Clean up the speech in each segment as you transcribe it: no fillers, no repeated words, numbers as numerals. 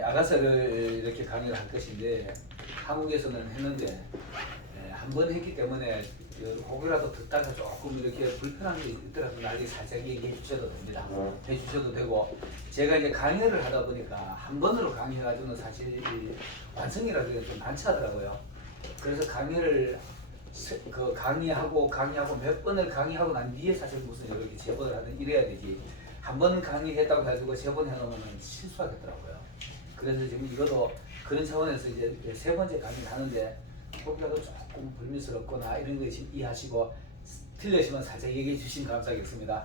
아가서를 이렇게 강의를 할 것인데 한국에서는 했는데 한 번 했기 때문에 혹이라도 듣다가 조금 이렇게 불편한 게 있더라도 나중에 살짝 얘기해 주셔도 됩니다. 해 주셔도 되고 제가 이제 강의를 하다 보니까 한 번으로 강의해가지고는 사실 완성이라는 게 좀 많지 하더라고요. 그래서 강의를 강의하고 몇 번을 강의하고 난 뒤에 사실 무슨 이렇게 제본을 하든 이래야 되지 한 번 강의했다고 해가지고 제본해 놓으면 실수하겠더라고요. 그래서 지금 이것도 그런 차원에서 이제 세 번째 강의를 하는데 혹이라도 조금 불미스럽거나 이런 거 지금 이해하시고 틀리시면 살짝 얘기해 주시면 감사하겠습니다.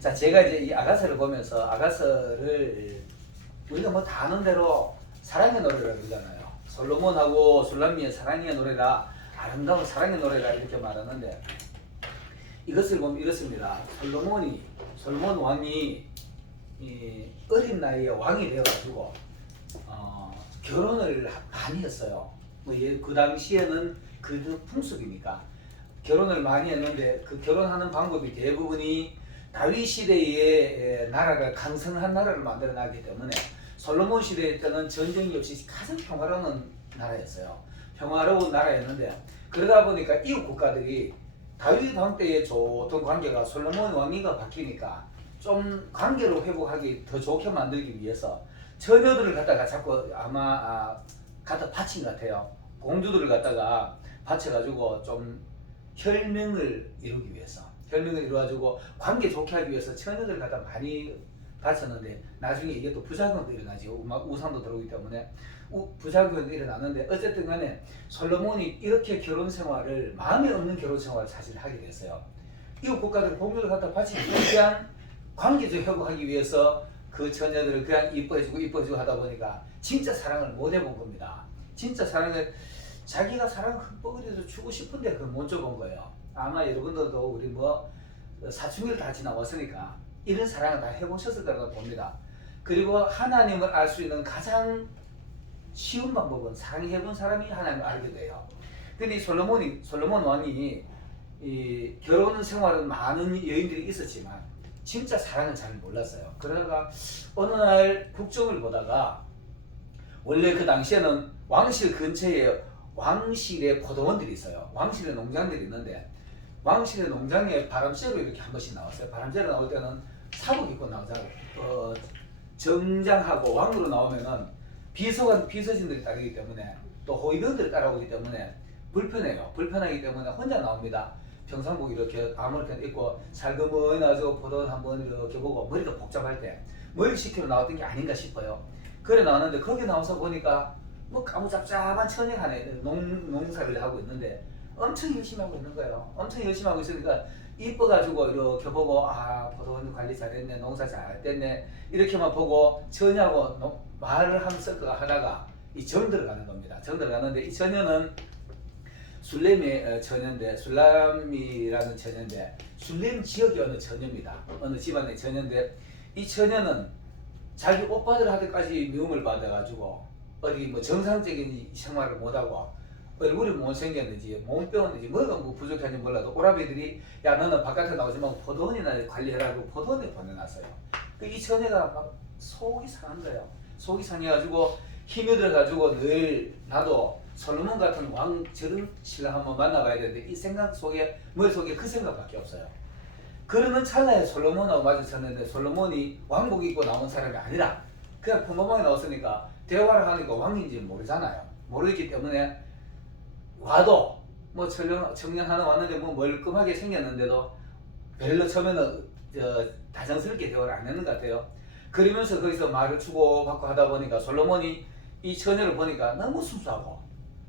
자, 제가 이제 이 아가서를 보면서 아가서를 우리가 뭐 다 아는 대로 사랑의 노래라고 그러잖아요. 솔로몬하고 술람미의 사랑의 노래라, 아름다운 사랑의 노래라 이렇게 말하는데 이것을 보면 이렇습니다. 솔로몬 왕이 어린 나이에 왕이 되어가지고 결혼을 많이 했어요. 그 당시에는 그 풍습이니까 결혼을 많이 했는데 그 결혼하는 방법이 대부분이 다윗 시대의 나라가 강성한 나라를 만들어 놨기 때문에 솔로몬 시대 때는 전쟁이 없이 가장 평화로운 나라였어요. 평화로운 나라였는데 그러다 보니까 이웃 국가들이 다윗 왕 때의 좋던 관계가 솔로몬 왕위가 바뀌니까 좀 관계를 회복하기 더 좋게 만들기 위해서 처녀들을 갖다가 자꾸 갖다 바친 것 같아요. 공주들을 갖다가 바쳐가지고 좀 혈맹을 이루기 위해서 혈맹을 이루어가지고 관계 좋게 하기 위해서 처녀들을 갖다 많이 바쳤는데 나중에 이게 또 부작용도 일어나지. 우상도 들어오기 때문에 부작용도 일어나는데 어쨌든 간에 솔로몬이 이렇게 결혼 생활을 마음에 없는 결혼 생활을 사실 하게 됐어요. 이웃 국가들 공주를 갖다 바치기 그냥 관계적 회복하기 위해서 그 처녀들을 그냥 이뻐해주고 하다 보니까 진짜 사랑을 못 해본 겁니다. 진짜 사랑을 자기가 사랑을 흠뻑이라도 주고 싶은데 그걸 못 줘본 거예요. 아마 여러분들도 우리 사춘기를 다 지나왔으니까 이런 사랑을 다 해보셨을 거라고 봅니다. 그리고 하나님을 알 수 있는 가장 쉬운 방법은 사랑해본 사람이 하나님을 알게 돼요. 근데 솔로몬 왕이 이 결혼 생활은 많은 여인들이 있었지만 진짜 사랑은 잘 몰랐어요. 그러다가 어느 날 국정을 보다가 원래 그 당시에는 왕실 근처에 왕실의 포도원들이 있어요. 왕실의 농장들이 있는데 왕실의 농장에 바람 쐬러 이렇게 한 번씩 나왔어요. 바람 쐬러 나올 때는 사복 입고 나오잖아요. 정장하고 왕으로 나오면은 비서진들이 따르기 때문에 또 호위병들이 따라오기 때문에 불편해요. 불편하기 때문에 혼자 나옵니다. 평상복 이렇게 아무렇게나 입고 살그머니 나서 포도원 한번 이렇게 보고 머리가 복잡할 때 머리 식히러 나왔던 게 아닌가 싶어요. 그래 나왔는데 거기 나와서 보니까 까무잡잡한 처녀 하나 농사를 하고 있는데 엄청 열심히 하고 있는 거예요. 엄청 열심히 하고 있으니까 이뻐가지고 이렇게 보고 포도원 관리 잘했네, 농사 잘됐네 이렇게만 보고 처녀하고 말을 하면서 하다가 이 정 들어가는 겁니다. 정 들어가는데 이 처녀는 술렘의 처녀인데 술람이라는 처녀인데 술렘 지역의 어느 처녀입니다. 어느 집안의 처녀인데 이 처녀는 자기 오빠들 하기까지 미움을 받아가지고 어디 정상적인 생활을 못하고 얼굴이 못생겼는지 몸병인지 뭐가 부족한지 몰라도 오라비들이 야 너는 바깥에 나오지 말고 포도원이나 관리해라고 포도원에 보내놨어요. 이 처녀가 막 속이 상한 거예요. 속이 상해가지고 힘이 들어가지고 늘 나도 솔로몬 같은 저런 신랑 한번 만나봐야 되는데 이 생각 속에 머릿속에 그 생각밖에 없어요. 그러는 찰나에 솔로몬하고 마주쳤는데 솔로몬이 왕복 입고 나온 사람이 아니라 그냥 평범하게 나왔으니까 대화를 하니까 왕인지 모르잖아요. 모르기 때문에 와도 청년 하나 왔는데 멀끔하게 생겼는데도 별로 처음에는 다정스럽게 대화를 안 하는 것 같아요. 그러면서 거기서 말을 주고받고 하다 보니까 솔로몬이 이 처녀를 보니까 너무 순수하고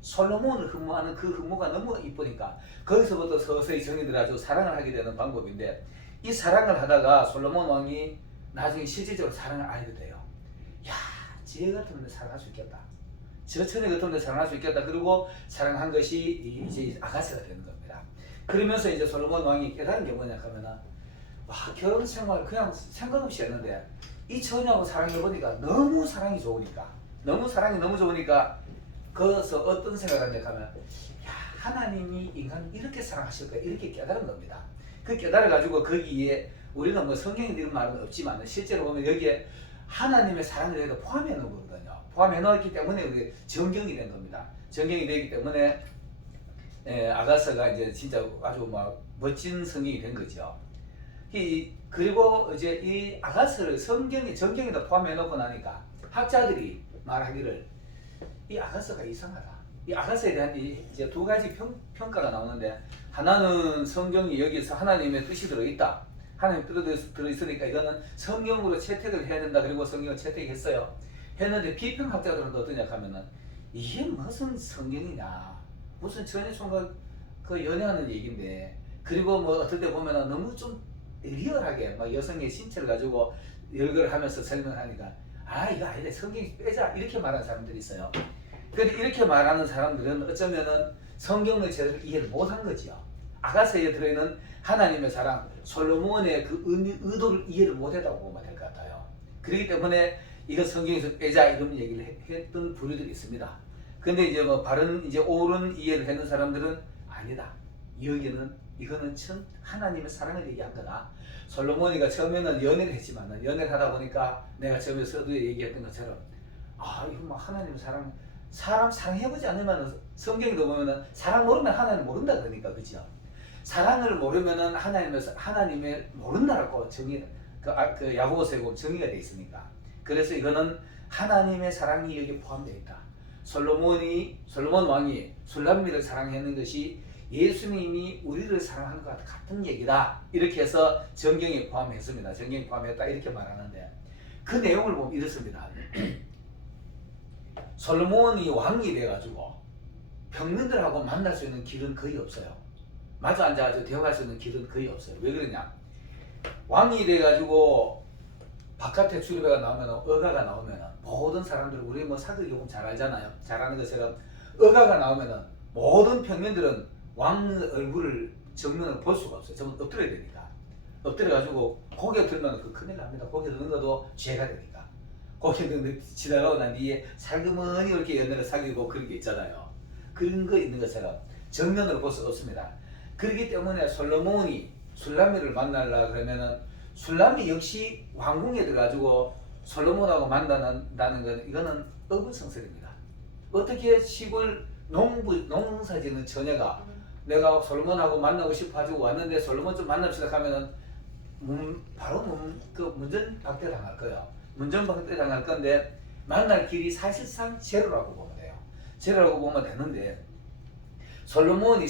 솔로몬을 흠모하는 그 흠모가 너무 이쁘니까 거기서부터 서서히 정이 들어가지고 사랑을 하게 되는 방법인데 이 사랑을 하다가 솔로몬 왕이 나중에 실질적으로 사랑을 알게 돼요. 야, 쟤 같으면 사랑할 수 있겠다. 저 처녀 같으면 사랑할 수 있겠다. 그리고 사랑한 것이 이제 아가새가 되는 겁니다. 그러면서 이제 솔로몬 왕이 깨달은 게 뭐냐 하면은 결혼 생활 그냥 생각 없이 했는데 이 처녀하고 사랑해보니까 너무 사랑이 좋으니까 거기서 어떤 생각을 하냐 하면 하나님이 인간을 이렇게 사랑하실까 이렇게 깨달은 겁니다. 그 깨달아가지고 거기에 우리는 성경에 이런 말은 없지만 실제로 보면 여기에 하나님의 사랑을 여기다 포함해 놓은 거거든요. 포함해 놓았기 때문에 우리 정경이 된 겁니다. 정경이 되기 때문에 아가서가 이제 진짜 아주 막 멋진 성경이 된 거죠. 그리고 이제 이 아가서를 정경에다 포함해 놓고 나니까 학자들이 말하기를 이 아가서가 이상하다. 이 아가서에 대한 이제 두 가지 평가가 나오는데, 하나는 성경이 여기서 하나님의 뜻이 들어있다. 하나님 뜻이 들어있으니까 이거는 성경으로 채택을 해야 된다. 그리고 성경을 채택했어요. 했는데 비평학자들은 어떠냐 하면은 이게 무슨 성경이냐, 무슨 전해총각 그 연애하는 얘기인데, 그리고 뭐 어떨 때 보면은 너무 좀 리얼하게 막 여성의 신체를 가지고 열거를 하면서 설명하니까 이거 아니다, 성경이 빼자, 이렇게 말하는 사람들이 있어요. 근데 이렇게 말하는 사람들은 어쩌면은 성경을 제대로 이해를 못한 거지요. 아가서에 들어있는 하나님의 사랑, 솔로몬의 그 의도를 이해를 못했다고 보면 될 것 같아요. 그렇기 때문에 이거 성경에서 빼자 이런 얘기를 했던 부류들이 있습니다. 근데 이제 뭐 바른 이제 옳은 이해를 했는 사람들은 아니다, 이거는 하나님의 사랑을 얘기한 거다. 솔로몬이가 처음에는 연애를 했지만 연애를 하다 보니까 내가 처음에 서두에 얘기했던 것처럼 이거 뭐 하나님의 사람 사랑해보지 않으면, 성경에도 보면은 사랑 모르면 하나님 모른다 그러니까, 그죠? 사랑을 모르면은 하나님의 모른다라고 그 야고보서에 보면 정의가 되어 있으니까. 그래서 이거는 하나님의 사랑이 여기 포함되어 있다. 솔로몬 왕이 술람미를 사랑했는 것이 예수님이 우리를 사랑하는 것 같은 얘기다. 이렇게 해서 정경에 포함했습니다. 정경에 포함했다 이렇게 말하는데, 그 내용을 보면 이렇습니다. 솔로몬이 왕이 돼가지고 평민들하고 만날 수 있는 길은 거의 없어요. 마주 앉아가지고 대화할 수 있는 길은 거의 없어요. 왜 그러냐? 왕이 돼가지고 바깥에 주류배가 나오면, 어가가 나오면 모든 사람들, 우리 뭐 사극 요금 잘 알잖아요. 잘 아는 것처럼 어가가 나오면 모든 평민들은 왕 얼굴을 정면을 볼 수가 없어요. 전부 엎드려야 되니까. 엎드려가지고 고개 들면 그 큰일 납니다. 고개 드는 것도 죄가 되니까. 고개 드는 지나가고 난 뒤에 살그머니 이렇게 연애를 사귀고 그런 게 있잖아요. 그런 거 있는 것처럼 정면으로 볼 수 없습니다. 그렇기 때문에 솔로몬이 술람미를 만나려 그러면은, 술람미 역시 왕궁에 들어가지고 솔로몬하고 만난다는 건 이거는 어불성설입니다. 어떻게 시골 농사 짓는 처녀가 내가 솔로몬하고 만나고 싶어 가지고 왔는데 솔로몬 좀 만납시다 하면은 바로 문전박대 당할 거예요. 문전박대 당할 건데, 만날 길이 사실상 제로라고 보면 돼요. 제로라고 보면 되는데, 솔로몬 왕이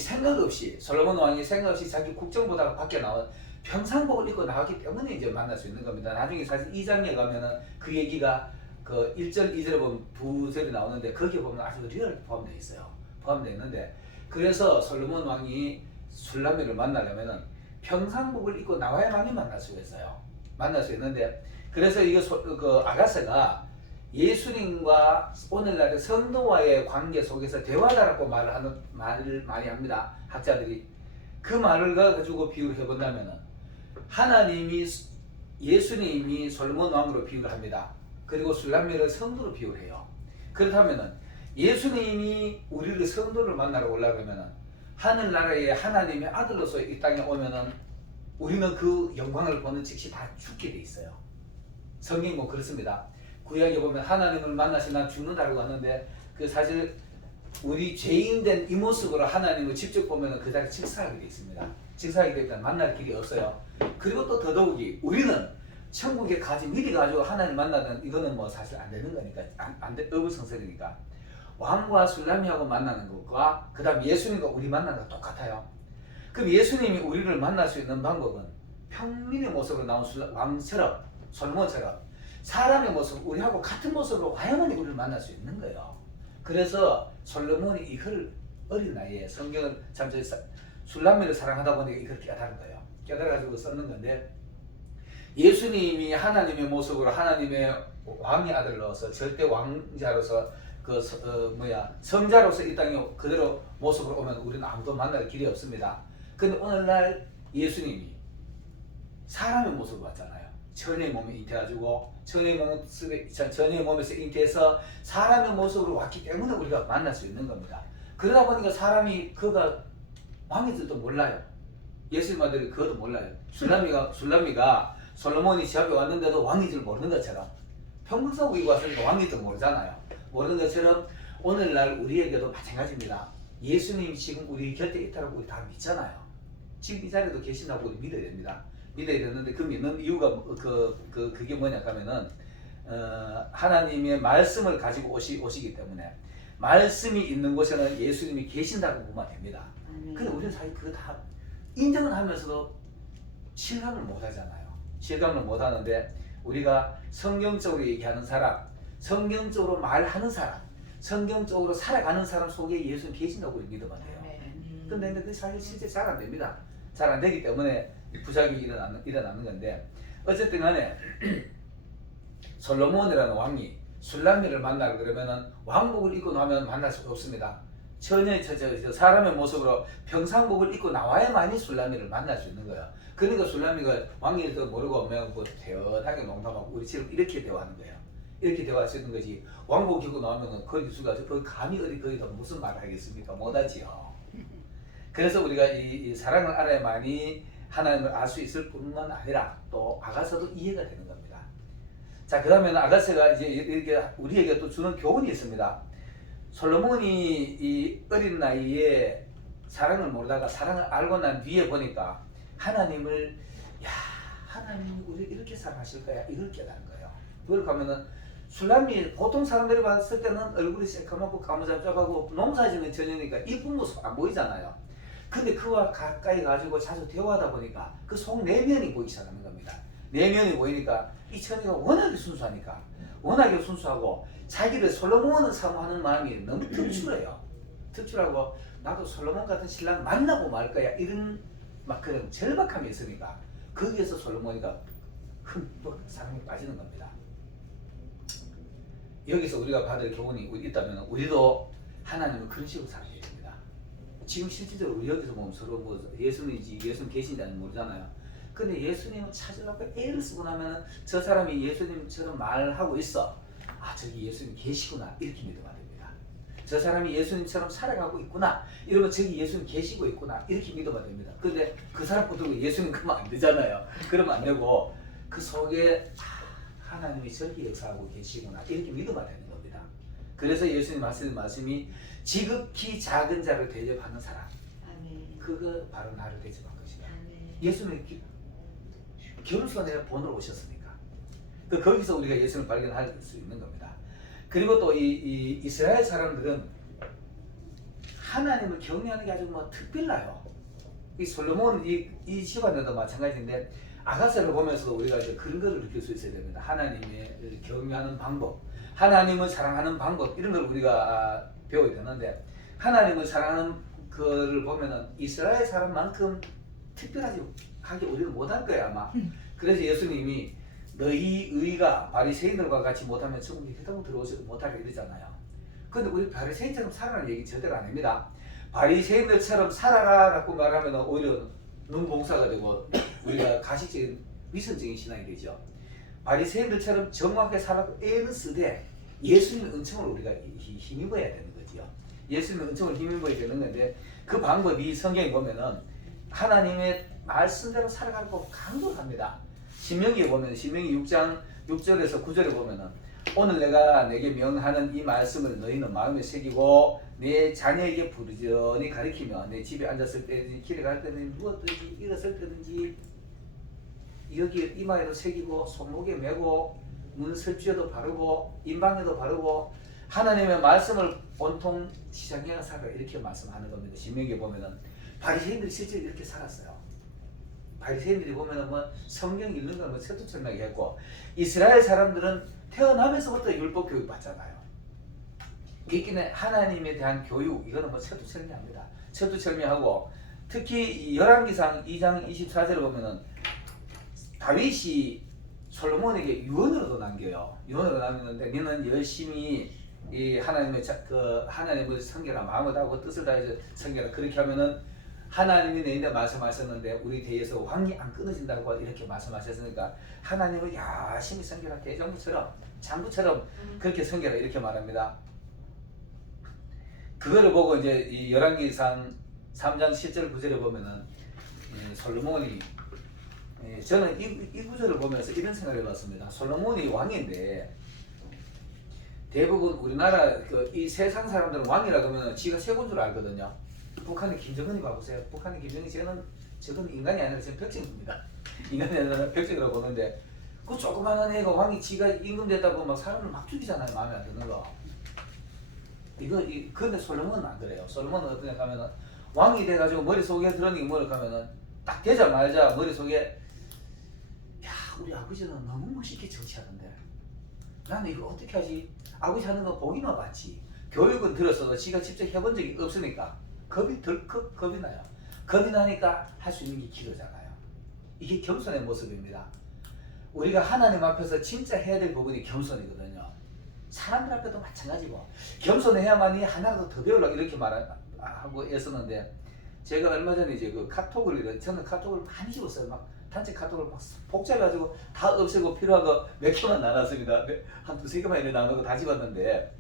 생각 없이 자기 국정보다가 밖에 나온 평상복을 입고 나왔기 때문에 이제 만날 수 있는 겁니다. 나중에 사실 2장에 가면은 그 얘기가 그 1절, 2절에 보면 두 절이 나오는데, 거기에 보면 아주 리얼 포함되어 있어요. 포함되어 있는데, 그래서 솔로몬 왕이 술람미를 만나려면은 평상복을 입고 나와야만이 만날 수가 있어요. 만날 수 있는데, 그래서 그 아가서가 예수님과 오늘날의 성도와의 관계 속에서 대화다라고 말을 많이 합니다. 학자들이. 그 말을 가지고 비유를 해본다면은, 예수님이 솔로몬 왕으로 비유를 합니다. 그리고 술람미를 성도로 비유를 해요. 그렇다면은 예수님이 우리를 성도를 만나러 올라가면은, 하늘나라의 하나님의 아들로서 이 땅에 오면은 우리는 그 영광을 보는 즉시 다 죽게 돼 있어요. 성경이 뭐 그렇습니다. 구약에 보면 하나님을 만나시 난 죽는다라고 하는데, 그 사실 우리 죄인된 이 모습으로 하나님을 직접 보면 그 자리에 직사하게 되어 있습니다. 직사하게 되면 만날 길이 없어요. 그리고 또 더더욱이 우리는 천국에 미리 가지고 하나님 만나는, 이거는 뭐 사실 안 되는 거니까, 어불성설이니까 왕과 술람미하고 만나는 것과 그 다음 예수님과 우리 만나는 거 똑같아요. 그럼 예수님이 우리를 만날 수 있는 방법은 평민의 모습으로 나온 왕처럼, 솔로몬처럼 사람의 모습, 우리하고 같은 모습으로 와야만이 우리를 만날 수 있는 거예요. 그래서 솔로몬이 이걸 어린 나이에 성경을 술람미를 사랑하다 보니까 이걸 깨달은 거예요. 깨달아가지고 썼는 건데, 예수님이 하나님의 모습으로 하나님의 왕의 아들로서 절대 왕자로서 성자로서 이 땅에 그대로 모습으로 오면 우리는 아무도 만날 길이 없습니다. 근데 오늘날 예수님이 사람의 모습을 봤잖아요. 천의 몸에 잉태해가지고 천의 몸에서 잉태해서 사람의 모습으로 왔기 때문에 우리가 만날 수 있는 겁니다. 그러다 보니까 그가 왕인 줄도 몰라요. 예수님 아들이 그것도 몰라요. 술람미가 솔로몬이 집 앞에 왔는데도 왕인 줄 모르는 것처럼 형국사국이 왔으니까 왕일도 모르잖아요. 모르는 것처럼 오늘날 우리에게도 마찬가지입니다. 예수님이 지금 우리 곁에 있다고 우리 다 믿잖아요. 지금 이 자리에도 계신다고 우리 믿어야 됩니다. 믿어야 되는데 그 믿는 이유가 그게 뭐냐 하면은 하나님의 말씀을 가지고 오시기 때문에 말씀이 있는 곳에는 예수님이 계신다고 보면 됩니다. 근데 우리는 사실 그거 다 인정을 하면서도 실감을 못 하잖아요. 실감을 못 하는데 우리가 성경적으로 얘기하는 사람, 성경적으로 말하는 사람, 성경적으로 살아가는 사람 속에 예수님 계신다고 우리 믿으면 돼요. 근데 그 사실 실제 잘 안 됩니다. 잘 안 되기 때문에 부작용이 일어나는 건데 어쨌든 간에 솔로몬이라는 왕이 술라미를 만나려 그러면은 왕복을 입고 나면 만날 수 없습니다. 전혀 저 사람의 모습으로 평상복을 입고 나와야만이 술라미를 만날 수 있는 거예요. 그러니까 술라미가 왕일도 모르고 뭐 대단하게 농담하고 우리 지금 이렇게 대화하는 거예요. 이렇게 대화할 수 있는 거지. 왕복 입고 나오면은 거기 수가 그 감히 어디 거기다 무슨 말을 하겠습니까? 못하지요. 그래서 우리가 이 사랑을 알아야만이 하나님을 알 수 있을 뿐만 아니라 또 아가서도 이해가 되는 겁니다. 자, 그러면 아가서가 이제 이렇게 우리에게 또 주는 교훈이 있습니다. 솔로몬이 이 어린 나이에 사랑을 모르다가 사랑을 알고 난 뒤에 보니까 하나님을 하나님이 우리를 이렇게 사랑하실 거야 이걸 깨달은 거예요. 그걸 가면은 술람이 보통 사람들이 봤을 때는 얼굴이 새까맣고 까무잡잡하고 농사짓는 처녀니까 이쁜 모습 안 보이잖아요. 근데 그와 가까이 가지고 자주 대화하다 보니까 그 속 내면이 보이기 시작하는 겁니다. 내면이 보이니까 이 처녀가 워낙에 순수하니까 워낙에 순수하고 자기를 솔로몬을 사모하는 마음이 너무 특출해요. 특출하고 나도 솔로몬 같은 신랑 만나고 말 거야 이런 막 그런 절박함이 있으니까 거기에서 솔로몬이가 흠뻑 사랑에 빠지는 겁니다. 여기서 우리가 받을 교훈이 있다면 우리도 하나님을 그런 식으로 살아야 됩니다. 지금 실질적으로 우리 여기서 보면 서로 뭐 예수님인지 예수님 계신지 모르잖아요. 근데 예수님을 찾으려고 애를 쓰고 나면 저 사람이 예수님처럼 말하고 있어. 아, 저기 예수님 계시구나 이렇게 믿으면 안 됩니다. 저 사람이 예수님처럼 살아가고 있구나 이러면 저기 예수님 계시고 있구나 이렇게 믿으면 됩니다. 근데 그 사람 붙들고 예수님 그러면 안 되잖아요. 그러면 안 되고 그 속에 하나님이 저기 역사하고 계시구나 이렇게 믿으면 되는 겁니다. 그래서 예수님 하시는 말씀이 지극히 작은 자를 대접하는 사람, 그거 바로 나를 대접한 것이다. 예수님이 겸손의 본으로 오셨으니까 거기서 우리가 예수님을 발견할 수 있는 겁니다. 그리고 또 이 이스라엘 사람들은 하나님을 경외하는 게 아주 뭐 특별나요. 이 솔로몬 이 집안에도 마찬가지인데 아가서를 보면서도 우리가 이제 그런 것을 느낄 수 있어야 됩니다. 하나님의 경외하는 방법, 하나님을 사랑하는 방법 이런 걸 우리가 배워야 되는데 하나님을 사랑하는 그를 보면은 이스라엘 사람만큼 특별하지 하기 우리는 못할 거야 아마. 그래서 예수님이 너희 의가 바리새인들과 같이 못하면 천국에 해당으로 들어오지도 못하게 이러잖아요. 근데 우리 바리새인처럼 살아라는 얘기 절대로 안 합니다. 바리새인들처럼 살아라라고 말하면 오히려 눈봉사가 되고 우리가 가식적인 위선적인 신앙이 되죠. 바리새인들처럼 정확하게 살라고 애는 쓰되 예수님의 은총을 우리가 힘입어야 되는 거지요. 예수님의 은총을 힘입어야 되는 건데 그 방법이 성경에 보면은 하나님의 말씀대로 살아가고 강조합니다. 신명기에 보면 신명기 6장 6절에서 9절에 보면은 오늘 내가 내게 명하는 이 말씀을 너희는 마음에 새기고 내 자녀에게 부르짖으니 가르치며 내 집에 앉았을 때든지 길에 갈 때든지 누웠든지 일었을 때든지 여기 이마에도 새기고 손목에 메고 문설주에도 바르고 인방에도 바르고 하나님의 말씀을 온통 시장에 살아 이렇게 말씀하는 겁니다. 신명기에 보면은 바리새인들이 실제로 이렇게 살았어요. 바리새인들이 보면은 뭐 성경 읽는 걸 뭐 새투철미하게 했고 이스라엘 사람들은 태어나면서부터 율법 교육 받잖아요. 있기는 하나님에 대한 교육 이거는 뭐 새투철미합니다. 새투철미하고 특히 열왕기상 2장 24절에 보면은 다윗이 솔로몬에게 유언으로도 남겨요. 유언으로 남겼는데 너는 열심히 이 하나님을 섬겨라 마음을 다하고 뜻을 다해서 섬겨라 그렇게 하면은 하나님이 내인데 말씀하셨는데 우리 대에서 왕이 안 끊어진다고 이렇게 말씀하셨으니까 하나님을 열심히 섬겨라 대장부처럼 장부처럼 그렇게 섬겨라 이렇게 말합니다. 그거를 보고 이제 이 열왕기상 3장 10절 9절에 보면은 솔로몬이 저는 이 구절을 보면서 이런 생각을 해봤습니다. 솔로몬이 왕인데 대부분 우리나라 이 세상 사람들은 왕이라 그러면 지가 최고인 줄 알거든요. 북한의 김정은이 봐보세요. 북한의 김정은이 저는 인간이 아니라 저는 벽정입니다. 인간이 아니라 벽정이라고 보는데 그 조그마한 애가 왕이 지가 임금 됐다고 막 사람을 막 죽이잖아요. 마음에 안 드는 거. 근데 솔로몬은 안 그래요. 솔로몬은 어떠냐 하면은 왕이 돼가지고 머릿속에 들어는 게 뭐라 하면은 딱 되자마자 머릿속에 야 우리 아버지는 너무 멋있게 정치하던데 나는 이거 어떻게 하지? 아버지 하는 거 보기만 봤지. 교육은 들었어도 지가 직접 해본 적이 없으니까 겁이 나요. 겁이 나니까 할 수 있는 게 기도잖아요. 이게 겸손의 모습입니다. 우리가 하나님 앞에서 진짜 해야 될 부분이 겸손이거든요. 사람들 앞에도 마찬가지고 겸손해야만이 하나라도 더 배우려고 이렇게 말하고 애쓰는데 제가 얼마 전에 이제 저는 카톡을 많이 집었어요. 막 단체 카톡을 막 복잡해가지고 다 없애고 필요한 거 몇 개만 나눴습니다. 한 두세 개만 이렇게 나누고 다 집었는데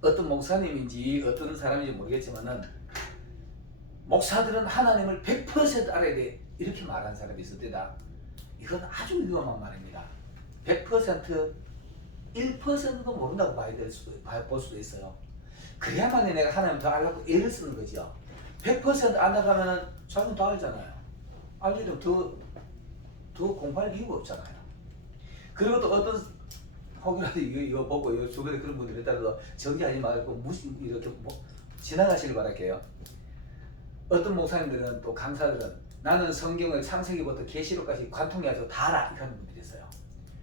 어떤 목사님인지 어떤 사람인지 모르겠지만은 목사들은 하나님을 100% 알아야 돼 이렇게 말하는 사람이 있을 때다. 이건 아주 위험한 말입니다. 100% 1%도 모른다고 볼 수도 있어요. 그래야만 내가 하나님 더 알라고 애를 쓰는 거죠. 100% 안다고 하면은 자기는 다 알잖아요. 알려도 더 공부할 이유가 없잖아요. 그리고 또 어떤 혹이라도 이거 보고 이거 주변에 그런 분들이 있다고 정지하지 말고 이렇게 지나가시길 바랄게요. 어떤 목사님들은 또 강사들은 나는 성경을 창세기부터 계시록까지 관통해가지고 다 알아 이렇게 하는 분들이 있어요.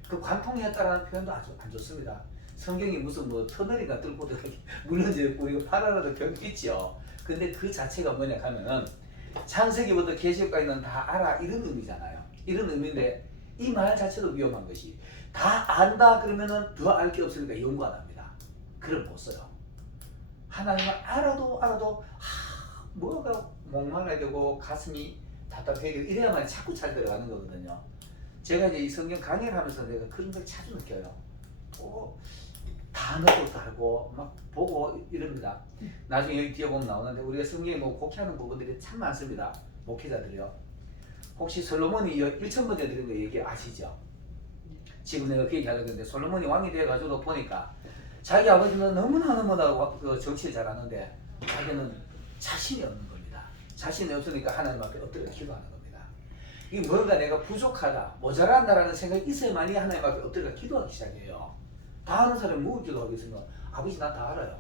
그 관통했다라는 표현도 아주 안 좋습니다. 성경이 무슨 터널인가 뚫고 물론이제 우리가 파라라도 병이 있죠. 근데 그 자체가 뭐냐 하면은 창세기부터 계시록까지는 다 알아 이런 의미잖아요. 이런 의미인데 이 말 자체도 위험한 것이 다 안다 그러면은 더 알 게 없으니까 연구 안 합니다. 글을 못 써요. 하나님을 알아도 뭐가 목말라야 되고 가슴이 답답해야 되고 이래야만 자꾸 잘 들어가는 거거든요. 제가 이제 이 성경 강의를 하면서 내가 그런 걸 자주 느껴요. 단어도 다르고 막 보고 이럽니다. 나중에 여기 뒤에 보면 나오는데 우리가 성경에 곡해하는 부분들이 참 많습니다. 목회자들이요. 혹시 솔로몬이 1,000번째 드린 거 얘기 아시죠? 지금 내가 그 얘기 하려고 했는데 솔로몬이 왕이 돼가지고 보니까 자기 아버지는 너무나 그 정치를 잘하는데 자기는 자신이 없는 겁니다. 자신이 없으니까 하나님 앞에 엎드려 기도하는 겁니다. 이게 뭔가 내가 부족하다, 모자란다라는 생각이 있어야만이 하나님 앞에 엎드려 기도하기 시작해요. 다 아는 사람이 뭐 기도하겠습니까? 아버지 나 다 알아요.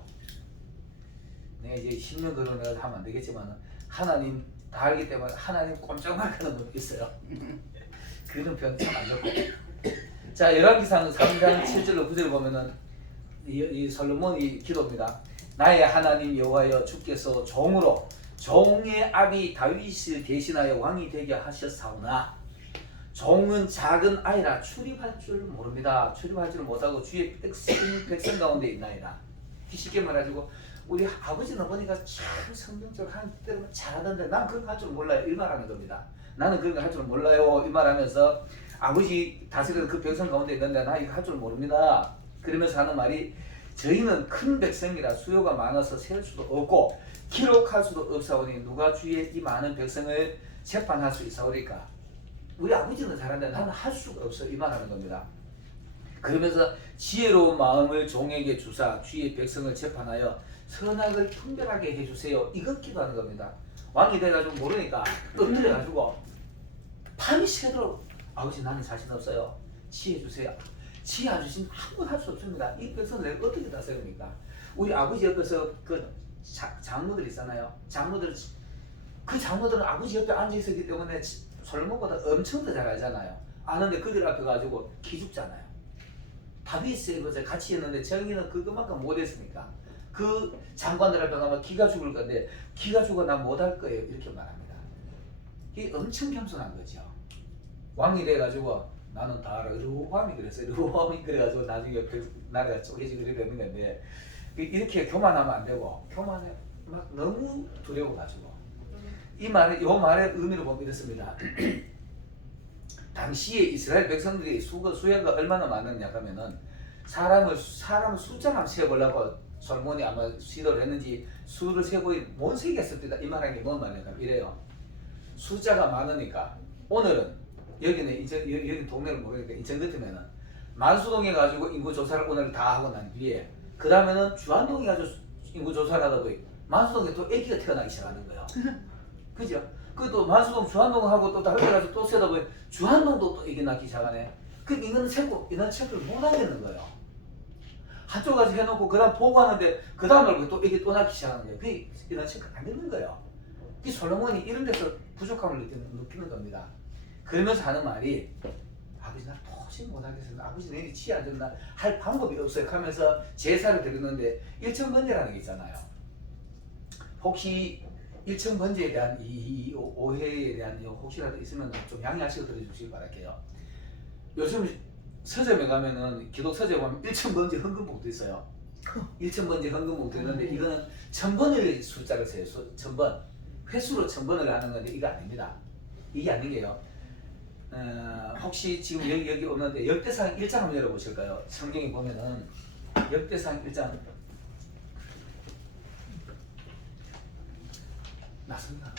내가 이제 10년 그런 걸 하면 안 되겠지만 하나님 다 알기 때문에 하나님 꼼짝말 하는 분도 있어요. 그런 표현 참 안 좋고. 자, 열왕기상 3장 7절로 9절을 보면은 이 솔로몬이 기도입니다. 나의 하나님 여호와여 주께서 종의 아비 다윗을 대신하여 왕이 되게 하셨사오나 종은 작은 아이라 출입할 줄 모릅니다. 출입할 줄 못하고 주의 백성 가운데 있나이다. 쉽게 말해가지고 우리 아버지는 보니까 참 성경적으로 하는 대로 잘하던데 난 그런 거 할 줄 몰라요. 이 말하는 겁니다. 나는 그런 거 할 줄 몰라요. 이 말하면서 아버지 다스리는 그 백성 가운데 있는데 나 이거 할 줄 모릅니다. 그러면서 하는 말이 저희는 큰 백성이라 수요가 많아서 셀 수도 없고 기록할 수도 없사오니 누가 주의 이 많은 백성을 재판할 수 있사오리까. 우리 아버지는 잘하는데 나는 할 수가 없어 이 말하는 겁니다. 그러면서 지혜로운 마음을 종에게 주사 주의 백성을 재판하여 선악을 분별하게 해주세요. 이것 기도하는 겁니다. 왕이 돼가지고 모르니까 엎드려가지고 밤이 새도록 아버지 나는 자신 없어요. 지혜 주세요. 지혜 안 주시면 아무것도 할 수 없습니다. 이 백성을 내가 어떻게 다스립니까? 우리 아버지 옆에서 그 장로들 있잖아요. 그 장로들은 아버지 옆에 앉아 있었기 때문에 솔로몬보다 엄청 더 잘 알잖아요. 아는데 그들 앞에 가지고 기죽잖아요. 다윗이 같이 했는데 정의는 그것만큼 못했으니까 그 장관들 앞에 가면 기가 죽을 건데 기가 죽어 난 못할 거예요 이렇게 말합니다. 이게 엄청 겸손한 거죠. 왕이 돼가지고 나는 다 알아. 르호보암이 그랬어요. 르호보암이 그래가지고 나중에 나라가 쪼개지고 그래 되는 건데 이렇게 교만하면 안 되고 교만해 막 너무 두려워가지고 이 말의 의미로 보면 이렇습니다. 당시에 이스라엘 백성들이 수요가 얼마나 많았냐 하면은 사람을 숫자만 세보려고 솔몬이 아마 시도를 했는지 수를 세고 못 세겠을 때다 이 말하는 게 뭔 말이냐 이래요. 숫자가 많으니까 오늘은 여기는 동네를 모르니까 이전 같으면은 만수동에 가지고 인구 조사를 오늘 다 하고 난 뒤에 그 다음에는 주안동에 가지고 인구 조사를 하다 보니 만수동에 또 애기가 태어나기 시작하는 거예요. 그죠? 그또 만수동 주안동하고 또 다른 데 가서 또 세다 보니 주안동도 또 애기 낳기 시작하네. 그럼 이거는 체크를 못 하겠는 거예요. 한쪽 가서 해놓고 그 다음 보고하는데 그 다음날 또 애기 또 낳기 시작하는 거예요. 그게 인원 체크 안 되는 거예요. 이 솔로몬이 이런 데서 부족함을 느끼는 겁니다. 그러면서 하는 말이 아버지 나 도저히 못하겠습니다. 아버지 내일이 치안 된다 할 방법이 없어요 하면서 제사를 드리는데 일천번제라는 게 있잖아요. 혹시 일천번제에 대한 이 오해에 대한 혹시라도 있으면 좀 양해하시고 들어주시기 바랄게요. 요즘 서점에 가면은 기독 서점에 가면 일천번제 헌금복도 있어요. 일천번제 헌금복도 있는데 이거는 천번을 숫자를 세요. 천번 횟수로 천번을 하는 건데 이거 아닙니다. 이게 아닌 게요. 혹시 지금 여기 없는데 역대상 1장 한번 열어보실까요? 성경에 보면은 역대상 1장 맞습니다.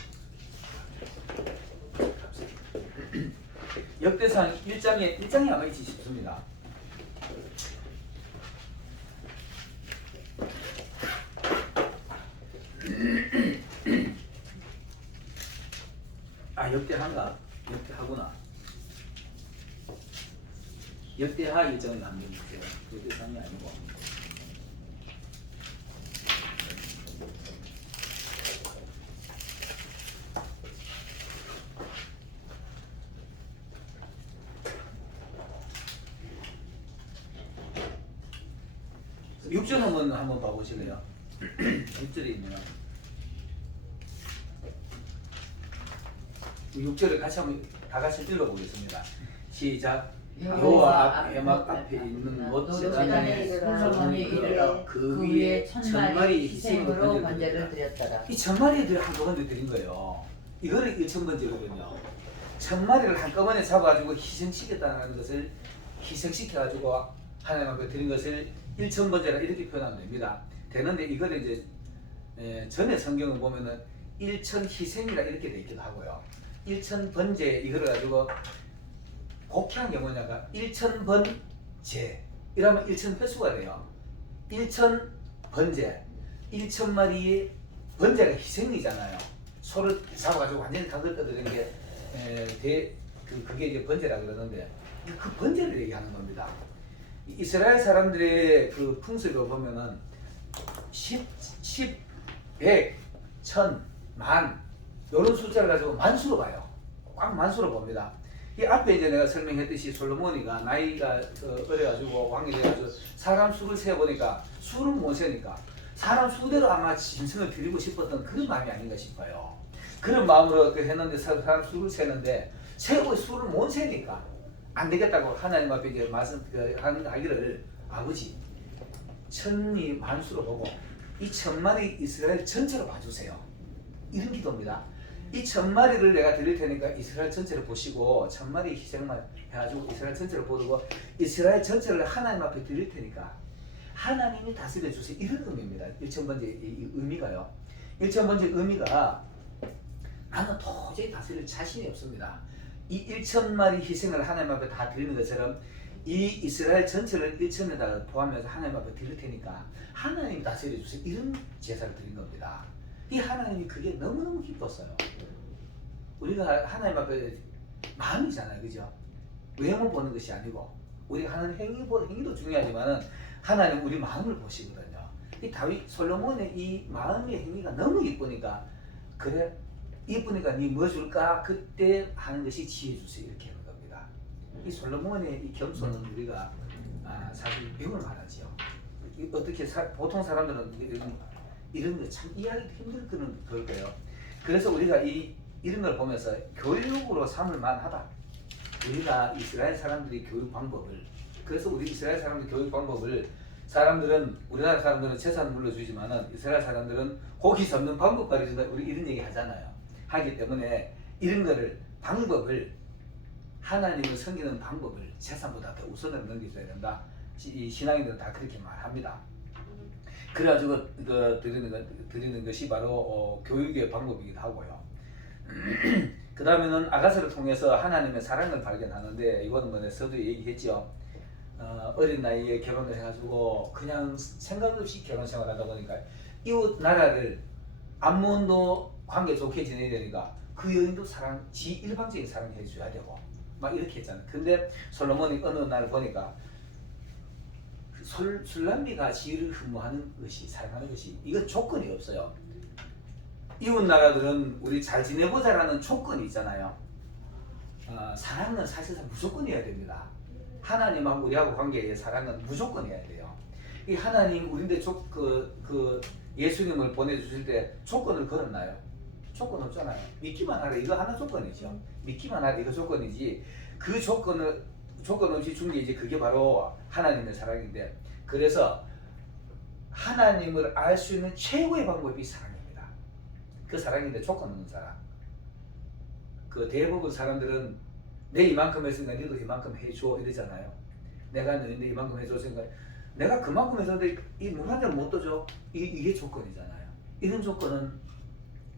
역대상 1장에 아마 있지 싶습니다. 아 역대하인가? 역대하구나. 역대하 1장을 남겨주세요. 역대상이 아니고. 육절 한번 봐보실래요? 6절에 있네요. 6절을 다 같이 읽어보겠습니다. 시작. 여호와 회막 앞에 있는 못 제단에 솔로몬이 이르러 그 위에 천마리 희생으로 번제를 드렸더라. 이 천마리를 한꺼번에 드린 거예요. 이거를 일천번제거든요. 천마리를 한꺼번에 잡아가지고 희생시켰다는 것을 희생시켜가지고 하나님 앞에 드린 것을 일천번제라 이렇게 표현하면 됩니다. 되는데 이거를 이제 전에 성경을 보면은 일천희생이라 이렇게 돼 있기도 하고요. 일천번제 이거를 가지고 곡해한 게 뭐냐가 일천번제 이러면 일천횟수가 돼요. 일천번제 1천마리의 번제가 희생이잖아요. 소를 잡아가지고 완전히 다 걷어들이는 게 그게 이제 번제라 그러는데 그 번제를 얘기하는 겁니다. 이스라엘 사람들의 그 풍습을 보면은 10, 100, 1000, 만 이런 숫자를 가지고 만수로 봐요. 꽉 만수로 봅니다. 이 앞에 이제 내가 설명했듯이 솔로몬이가 나이가 어려가지고 왕이 돼가지고 사람 수를 세어보니까 수를 못 세니까 사람 수대로 아마 짐승을 드리고 싶었던 그런 마음이 아닌가 싶어요. 그런 마음으로 했는데 사람 수를 세는데 세고 수를 못 세니까 안 되겠다고 하나님 앞에 이제 하기를 아버지 천이 만수로 보고 이 천마리 이스라엘 전체로 봐주세요. 이런 기도입니다. 이 천마리를 내가 드릴 테니까 이스라엘 전체를 보시고 천마리 희생만 해가지고 이스라엘 전체를 보고 이스라엘 전체를 하나님 앞에 드릴 테니까 하나님이 다스려 주세요. 이런 의미입니다. 일천번째 이 의미가요. 일천번째 의미가 나는 도저히 다스릴 자신이 없습니다. 이 1천마리 희생을 하나님 앞에 다 드리는 것처럼 이 이스라엘 전체를 1천에다가 포함해서 하나님 앞에 드릴 테니까 하나님이 다스려 주세요. 이런 제사를 드린 겁니다. 이 하나님이 그게 너무너무 기뻤어요. 우리가 하나님 앞에 마음이잖아요. 그죠? 외모 보는 것이 아니고 우리가 하는 행위도 중요하지만은 하나님 우리 마음을 보시거든요. 이 다윗 솔로몬의 이 마음의 행위가 너무 이쁘니까 그래 이쁘니까 니 뭐 줄까? 그때 하는 것이 지혜 주세요. 이렇게 하는 겁니다. 이 솔로몬의 이 겸손은 우리가 사실 배울 만하지요. 어떻게 보통 사람들은 이런 거 참 이해하기 힘들 그럴 거예요. 그래서 우리가 이런 걸 보면서 교육으로 삼을 만하다. 우리가 이스라엘 사람들이 교육 방법을 그래서 우리 이스라엘 사람들 교육 방법을 우리나라 사람들은 재산 물려주지만은 이스라엘 사람들은 고기 잡는 방법 가르친다. 우리 이런 얘기 하잖아요. 하기 때문에 이런 거를 방법을 하나님을 섬기는 방법을 재산보다 더 우선으로 넘겨줘야 된다. 이 신앙인들은 다 그렇게 말합니다. 그래가지고 드리는 것이 바로 교육의 방법이기도 하고요. 그 다음에는 아가서를 통해서 하나님의 사랑을 발견하는데 이거는 서두에 얘기했죠. 어린 나이에 결혼을 해가지고 그냥 생각 없이 결혼 생활하다 보니까 이웃 나라를 안몬도 관계 좋게 지내야 되니까 그 여인도 일방적인 사랑을 해줘야 되고 막 이렇게 했잖아요. 근데 솔로몬이 어느 날 보니까 술람미가 지혜를 흠모하는 것이, 사랑하는 것이, 이건 조건이 없어요. 이웃 나라들은 우리 잘 지내보자라는 조건이 있잖아요. 사랑은 사실상 무조건이어야 됩니다. 하나님하고 우리하고 관계의 사랑은 무조건이어야 돼요. 이 하나님 우리인데 예수님을 보내주실 때 조건을 걸었나요? 조건 없잖아요. 믿기만 하라, 이거 하나 조건이죠. 믿기만 하라, 이거 조건이지. 그 조건 없이 준 게 이제 그게 바로 하나님의 사랑인데, 그래서 하나님을 알 수 있는 최고의 방법이 사랑입니다. 그 사랑인데 조건 없는 사랑. 그 대부분 사람들은 내 이만큼 했으니까 너도 이만큼 해줘 이러잖아요. 내가 너희한테 이만큼 해줬으니까 내가 그만큼 해줬는데 이 물 한 잔 못 떠줘. 이게 조건이잖아요. 이런 조건은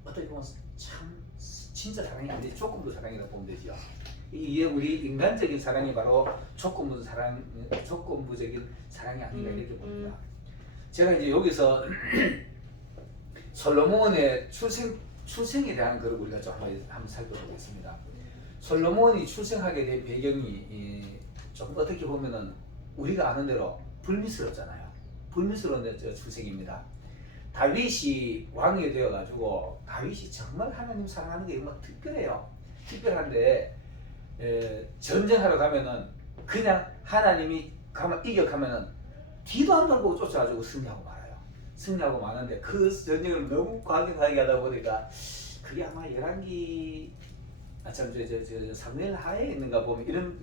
어떻게 보면 참 진짜 사랑이 아니지 조건부 사랑이라고 보면 되죠. 이게 우리 인간적인 사랑이 바로 조건부적인 사랑이 아닌가 이렇게 봅니다. 제가 이제 여기서 솔로몬의 출생에 대한 것을 우리가 좀 한번 살펴보겠습니다. 솔로몬이 출생하게 된 배경이 조금 어떻게 보면은 우리가 아는 대로 불미스럽잖아요. 불미스러운 출생입니다. 다윗이 왕이 되어가지고 다윗이 정말 하나님 사랑하는 게 정말 특별해요. 특별한데 전쟁하러 가면은 그냥 하나님이 이격하면은 뒤도 안 돌고 쫓아가지고 승리하고 말아요. 승리하고 마는데 그 전쟁을 너무 과격하게 하다 보니까 그게 아마 열왕기 사무엘 하에 있는가 보면 이런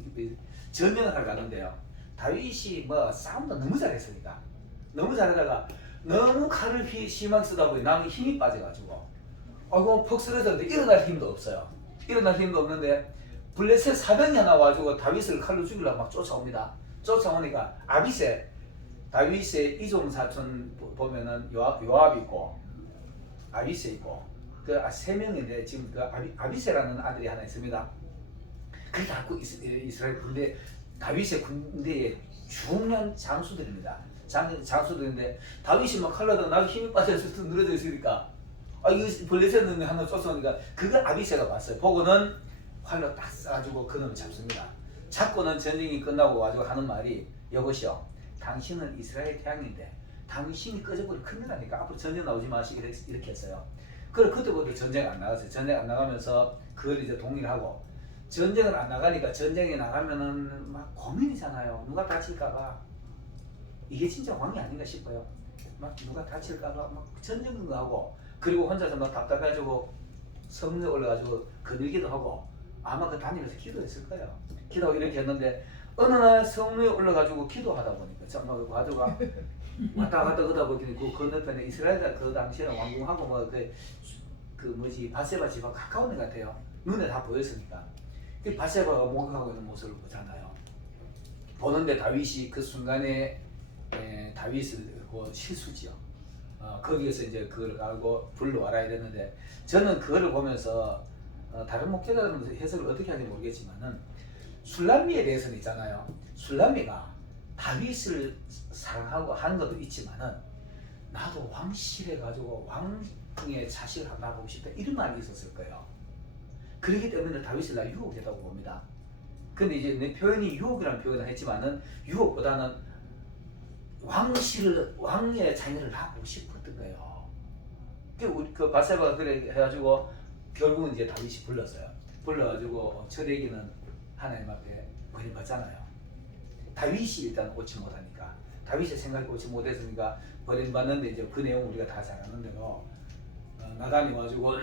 전쟁을 하러 가는데요. 다윗이 뭐 싸움도 너무 잘했으니까 너무 잘하다가 너무 칼을 심하게 쓰다 보니 남이 힘이 빠져가지고 퍽 쓰러졌는데 일어날 힘도 없어요. 일어날 힘도 없는데 블레셋 사병이 하나 와가지고 다윗을 칼로 죽이려고 막 쫓아옵니다. 쫓아오니까 다윗의 이종 사촌 보면은 요압 있고 아비세 있고 그 세 명인데 지금 그 아비세라는 아들이 하나 있습니다. 그게 다 이스라엘 군대, 다윗의 군대의 중요한 장수들입니다. 장수들인데 다윗이 막 칼라다 나도 힘이 빠져서 늘어져 있으니까 이거 블레셋은 하나 쫓아오니까 그걸 아비세가 봤어요. 보고는 활로 딱 쏴가지고 그놈을 잡습니다. 잡고는 전쟁이 끝나고 와가지고 하는 말이 여보시오, 당신은 이스라엘 태양인데 당신이 꺼져버리면 큰일 나니까 앞으로 전쟁 나오지 마시고 이렇게 했어요. 그래 그때부터 전쟁 안 나갔어요. 전쟁 안 나가면서 그걸 이제 동일하고 전쟁을 안 나가니까 전쟁에 나가면은 막 고민이잖아요. 누가 다칠까봐. 이게 진짜 왕이 아닌가 싶어요. 막 누가 다칠까봐 막 전쟁도 하고 그리고 혼자서 막 답답해가지고 성문에 올라가지고 거들기도 하고 아마 그 다니면서 기도했을 거예요. 기도하고 이렇게 했는데 어느 날 성문에 올라가지고 기도하다 보니까 정말 와드가 왔다 갔다 그러다 보니 그 건너편에 이스라엘 그 당시에는 왕궁하고 바세바 집하고 가까운 데 같아요. 눈에 다 보였으니까. 그 바세바가 목욕하고 있는 모습을 보잖아요. 보는데 다윗이 그 순간에 다윗을 실수지요. 거기에서 이제 그걸 알고 불러와라 이랬는데 저는 그거를 보면서 다른 목회자들은 해석을 어떻게 하는지 모르겠지만은 술람미에 대해서는 있잖아요. 술람미가 다윗을 사랑하고 하는 것도 있지만은 나도 왕실해 가지고 왕의 자식을 한번 낳아보고 싶다 이런 말이 있었을 거예요. 그렇기 때문에 다윗을 나 유혹했다고 봅니다. 근데 이제 내 표현이 유혹이라는 표현을 했지만은 유혹보다는 왕의 자녀를 낳고 싶었던 거예요. 그 바세바가 그래 해가지고 결국은 이제 다윗이 불러가지고 처데기는 하나님 앞에 버림받잖아요. 다윗이 일단 오지 못하니까 다윗의 생각이 오지 못했으니까 버림받는데 이제 그 내용 우리가 다 잘 아는 대로 나단이 와가지고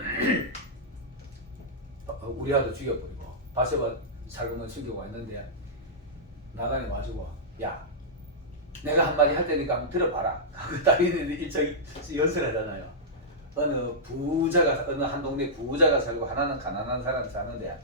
우리 아들 죽여버리고 바세바 살금을 숨기고 왔는데 나단이 와가지고 야 내가 한마디 할 테니까 한번 들어봐라. 그 다윗은 일찍 연설하잖아요. 어느 한 동네 부자가 살고 하나는 가난한 사람이 사는데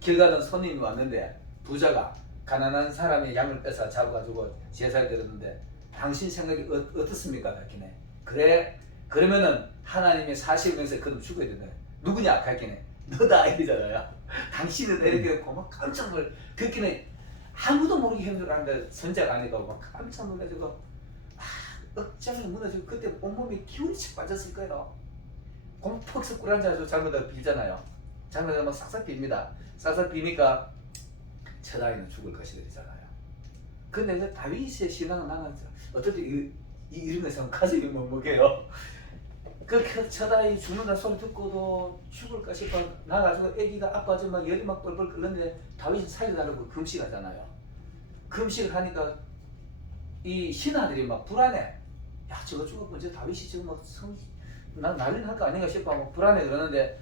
길 가던 손님이 왔는데 부자가 가난한 사람의 양을 뺏어 잡아가지고 제사를 드렸는데 당신 생각이 어떻습니까? 그랬기네. 그래 그러면은 하나님의 사실면서 그놈 죽어야 된다. 누구냐? 그랬기네. 너다 이러잖아요. 당신은 이렇게 고막 깜짝 놀 그랬기네. 아무도 모르게 힘들어하는데 선자가 아니고 막 깜짝 놀라지고 억장이 무너지고 그때 온몸이 기운이 칙 빠졌을 거예요. 공퍽서 꿀 앉아서 잘못하면 빌잖아요. 잘못하면 막 싹싹 빕니다. 싹싹 비니까 첫 아이는 죽을 것이 되잖아요. 근데 이제 다윗의 신앙은 나는 어떻게 이런 것은 가슴이 먹먹해요. 그 첫 아이 죽는다 소리 듣고도 죽을까 싶어 나가지고 아기가 아빠지 막 열이 막 뻘뻘 끓는데 다윗은 살려달라고 금식하잖아요. 금식을 하니까 이 신하들이 막 불안해. 야 저거 죽었고 이제 다윗이 지금 난 난리 날 거 아닌가 싶어 막 불안해 그러는데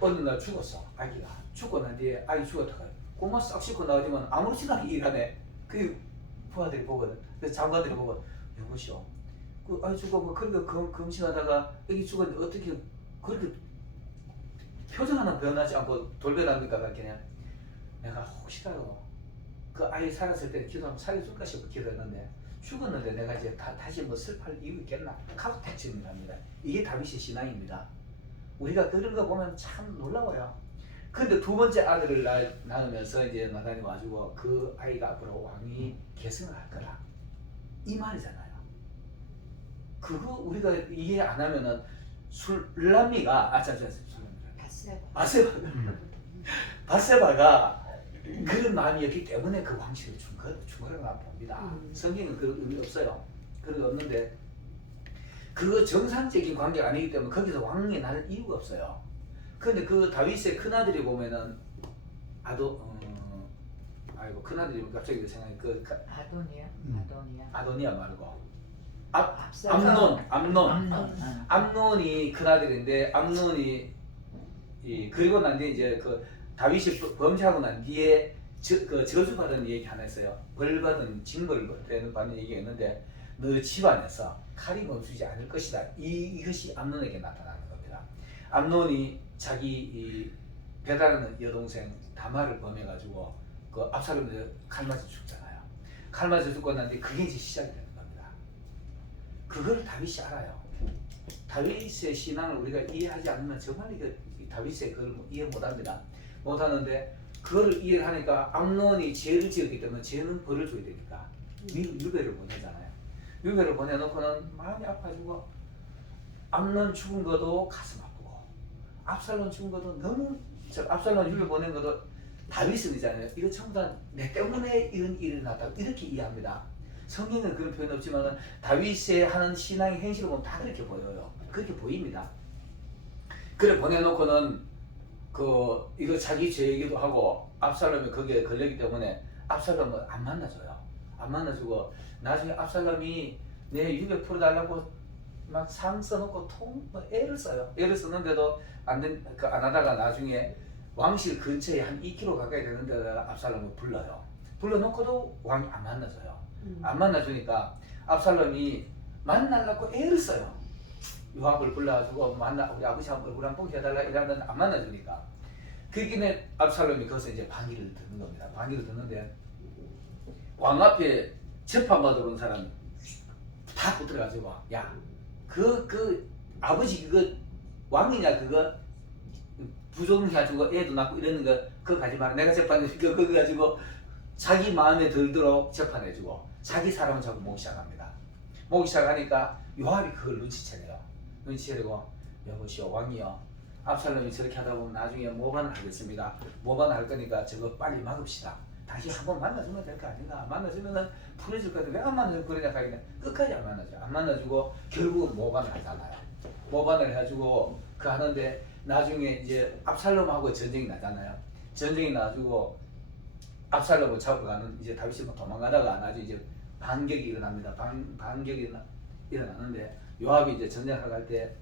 어느 날 죽었어. 아기가 죽고 난 뒤에 아이 죽었다가 고마 싹 씻고 나오지만 아무렇지도 않게 일하네. 그 부하들이 보거든. 그래서 장관들이 보고 여보시오 그 아이 죽어 뭐 그러니까 금식하다가 아기 죽었는데 어떻게 그렇게 표정 하나 변하지 않고 돌변합니까? 그냥 내가 혹시라도 그 아이 살았을 때 기도하면 살려줄까 싶어 기도했는데 죽었는데 내가 이제 다시 뭐 슬퍼할 이유 있겠나? 하고 택침을 합니다. 이게 다윗의 신앙입니다. 우리가 그런 거 보면 참 놀라워요. 근데 두 번째 아들을 낳으면서 이제 나단이 와주고 그 아이가 앞으로 왕이 계승을 할 거라 이 말이잖아요. 그거 우리가 이해 안 하면은 술람미가 바세바가 그런 마음이었기 때문에 그 왕실을 준 거라고 봅니다. 성경은 그런 의미 없어요. 그런 거 없는데 그거 정상적인 관계가 아니기 때문에 거기서 왕이 날 이유가 없어요. 근데 그 다윗의 큰아들이 보면은 아이고 큰아들이 갑자기 생각이 아도니아 말고 암논이 큰아들인데 암논이 그리고 난 뒤에 이제 그 다윗이 범죄하고 난 뒤에 그 저주받은 얘기 하나 있어요. 벌받은 징벌을 받는 얘기가 있는데 너 집안에서 칼이 멈추지 않을 것이다. 이것이 암논에게 나타나는 겁니다. 암논이 자기 이 베다라는 여동생 다말을 범해가지고 그 압살롬을 칼 맞아 죽잖아요. 칼 맞아 죽고 난 뒤에 그게 이제 시작이 되는 겁니다. 그걸 다윗이 알아요. 다윗의 신앙을 우리가 이해하지 않으면 정말 다윗의 그걸 이해 못합니다. 못하는데 그걸 이해를 하니까 암논이 죄를 지었기 때문에 죄는 벌을 줘야 되니까 유배를 보내잖아요. 유배를 보내놓고는 마음이 아파지고 암논 죽은 것도 가슴 아프고 압살롬 죽은 것도 너무 압살롬 유배 보낸 것도 다윗은 이잖아요. 이거 전부 다 내 때문에 이런 일이 났다고 이렇게 이해합니다. 성경은 그런 표현 없지만 다윗의 하는 신앙의 행실을 보면 다 그렇게 보여요. 그렇게 보입니다. 그래 보내놓고는 이거 자기 죄이기도 하고 압살롬이 거기에 걸렸기 때문에 압살롬을 안 만나줘요. 안 만나주고 나중에 압살롬이 내 유배 풀어달라고 막 상 써놓고 애를 써요. 애를 썼는데도 안 하다가 나중에 왕실 근처에 한 2km 가까이 되는 데다가 압살롬을 불러요. 불러놓고도 왕이 안 만나줘요. 안 만나주니까 압살롬이 만나려고 애를 써요. 요압을 불러가지고 우리 아버지 얼굴 한번 해달라 이러는데 안 만나주니까 그길에 압살롬이 거기서 이제 방위를 듣는 겁니다. 방위를 듣는데 왕 앞에 재판받으러 온 사람 다 붙들어가지고 야 그 아버지 그거 왕이냐 그거 부정해가지고 애도 낳고 이러는 거 그거 가지 마라. 내가 재판해줄게. 그거 가지고 자기 마음에 들도록 재판해주고 자기 사람을 자꾸 모기 시작합니다. 모기 시작하니까 요압이 그걸 눈치채래요. 눈치채고 여보시오 왕이요 압살롬이 저렇게 하다 보면 나중에 모반을 하겠습니다. 모반을 할 거니까 저거 빨리 막읍시다. 다시 한번 만나주면 될 거 아닌가. 만나주면은 풀어줄 건데 왜 안 만나주고 그러냐 하길래 끝까지 안 만나죠. 안 만나주고 결국은 모반을 하잖아요. 모반을 해가지고 그 하는데 나중에 이제 압살롬하고 전쟁이 나잖아요. 전쟁이 나가지고 압살롬을 잡으러 가는 이제 다윗이 도망가다가 나중에 이제 반격이 일어납니다. 반격이 일어나는데 요압이 이제 전쟁하러 갈 때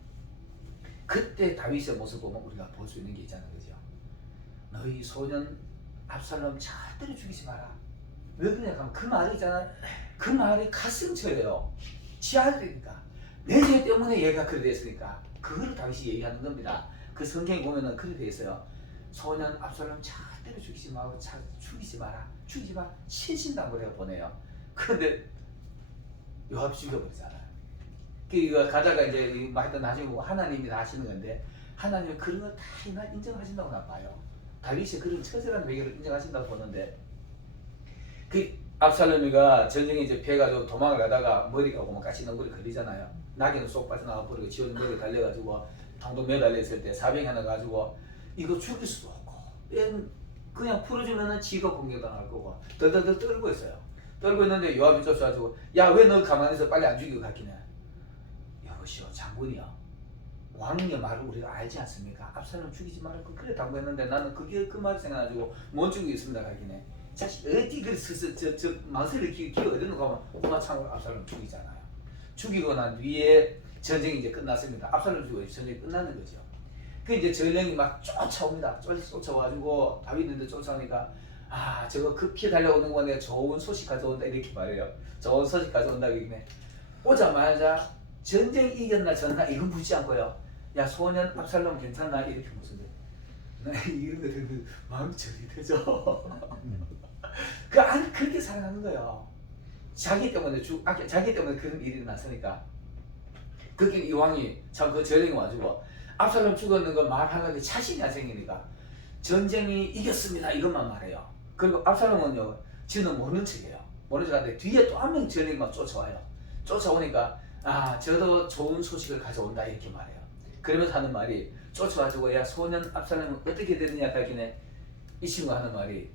그때 다윗의 모습 보면 우리가 볼 수 있는 게 있잖아요. 그죠? 너희 소년 압살롬 절대로 죽이지 마라. 왜 그러냐 하면 그 말이 있잖아. 그 말이 가슴쳐예요. 지 아들이니까. 내 죄 때문에 얘가 그래 됐으니까. 그거를 다윗이 얘기하는 겁니다. 그 성경에 보면은 그렇게 돼 있어요. 소년 압살롬 절대로 죽이지 마라. 죽이지 마라. 신신당부를 보내요. 그런데 요압 죽여버리잖아요. 그 가다가 이제 하여튼 나중에 하나님이 다 하시는 건데 하나님은 그런 걸 다 인정하신다고 나 봐요. 다윗이 그런 처절한 외교를 인정하신다고 보는데 그 압살롬이가 전쟁에 이제 피해가지고 도망을 가다가 머리가 오면 가시덩굴이 걸리잖아요. 낙엽은 쏙 빠져나와 버리고 지원 머리 달려가지고 통도 매달렸을 때 사병 하나 가지고 이거 죽일 수도 없고 그냥 풀어주면은 지가 공격당할 거고 덜덜덜 떨고 있어요. 떨고 있는데 요압이 쫓아가지고 야 왜 너 가만히 있어 빨리 안 죽이고 갔기네. 여보시오 장군이요. 왕의 말을 우리가 알지 않습니까? 압살롬 죽이지 말고 그래 당부했는데 나는 그게 그 말이 생각나지고 못 죽이겠습니다 가기네. 자식 어디 그 저 망설을 기어 얻는 거 가면 꼬마창으로 압살롬 죽이잖아요. 죽이고 난 뒤에 전쟁이 이제 끝났습니다. 압살롬 죽이고 전쟁이 끝나는 거죠. 그 이제 전령이 막 쫓아옵니다. 쫓아와가지고 다윗 있는데 쫓아오니까 아 저거 급히 달려오는 거 내가 좋은 소식 가져온다 이렇게 말해요. 좋은 소식 가져온다 이러네. 오자마자 전쟁 이겼나 졌나 이건 묻지 않고요. 야 소년 압살롬 괜찮나 이렇게 묻는데 나 이런 거 들으면 마음이 저리 되죠. 그 아니 그렇게 살아가는 거예요. 자기 때문에 자기 때문에 그런 일이 났으니까. 그렇게 이 왕이 참 그 전령이 와주고 압살롬 죽었는 거 말하려고 자신이 안 생기니까 전쟁이 이겼습니다 이것만 말해요. 그리고 압살롬은요 지는 모르는 척이에요. 모르는 척하는데 뒤에 또 한 명 전령이 막 쫓아와요. 쫓아오니까 아 저도 좋은 소식을 가져온다 이렇게 말해요. 그러면서 하는 말이 쫓아와주고 야 소년 압살롬은 어떻게 되느냐 하기네 이 친구가 하는 말이